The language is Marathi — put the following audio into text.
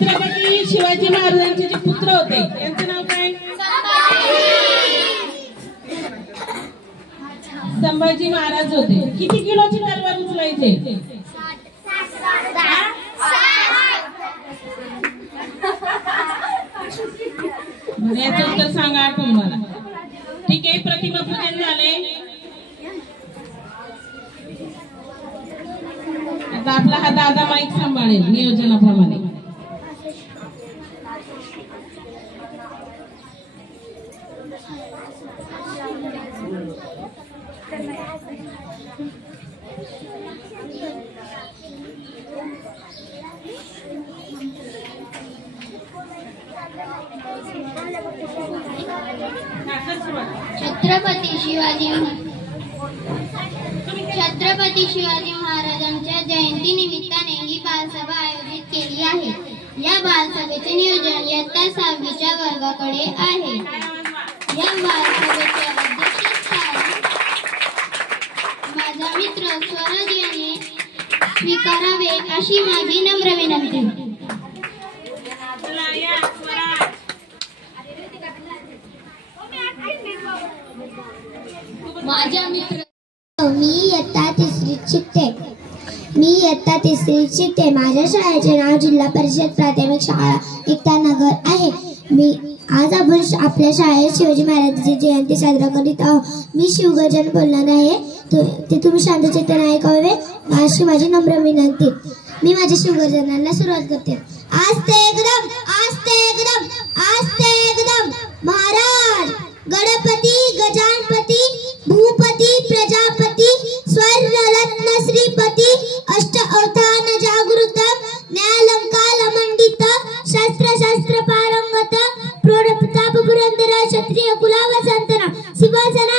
छत्रपती शिवाजी महाराजांचे जे पुत्र होते त्यांचं नाव काय? संभाजी महाराज होते. किती किलोची तलवार उचलायचे? याचं उत्तर सांगा आठवून मला. ठीक आहे, प्रतिमा पूजन झाले. आता आपला हा दादा माईक सांभाळेल नियोजनाप्रमाणे. छत्रपती शिवाजी महाराजांच्या जयंती निमित्ताने ही बालसभा आयोजित केली आहे. या बालसभेचे नियोजन इयत्ता 6वीच्या वर्गाकडे आहे. या बालसभेचे अध्यक्षस्थान माझा मित्र स्वराज यांनी स्वीकारावे अशी माझी नम्र विनंती. माझ्या मित्र मी इयत्ता 3रीत शिकते. माझ्या शाळेचे नाव जिल्हा परिषद प्राथमिक शाळा एकतानगर आहे. आज आपण आपल्या शाळेत शिवाजी महाराजांची जयंती साजरा करीत आहोत. मी शिवगर्जन बोलणार आहे. ते तुम्ही शांतचित्ताने ऐकावे अशी माझी नम्र विनंती. मी माझ्या शिवगर्जनाला सुरुवात करते. आस्ते एकदम, आस्ते एकदम, आस्ते एकदम. महाराज गणपती गजानपती भूपती प्रजापती स्वर्णरत्न श्रीपती अष्ट अवधान जागृतम न्यायालंकाल मंडित शास्त्र पारंगत प्रौढ प्रताप पुरंदर क्षत्रिय कुलावसंतना सिंहासना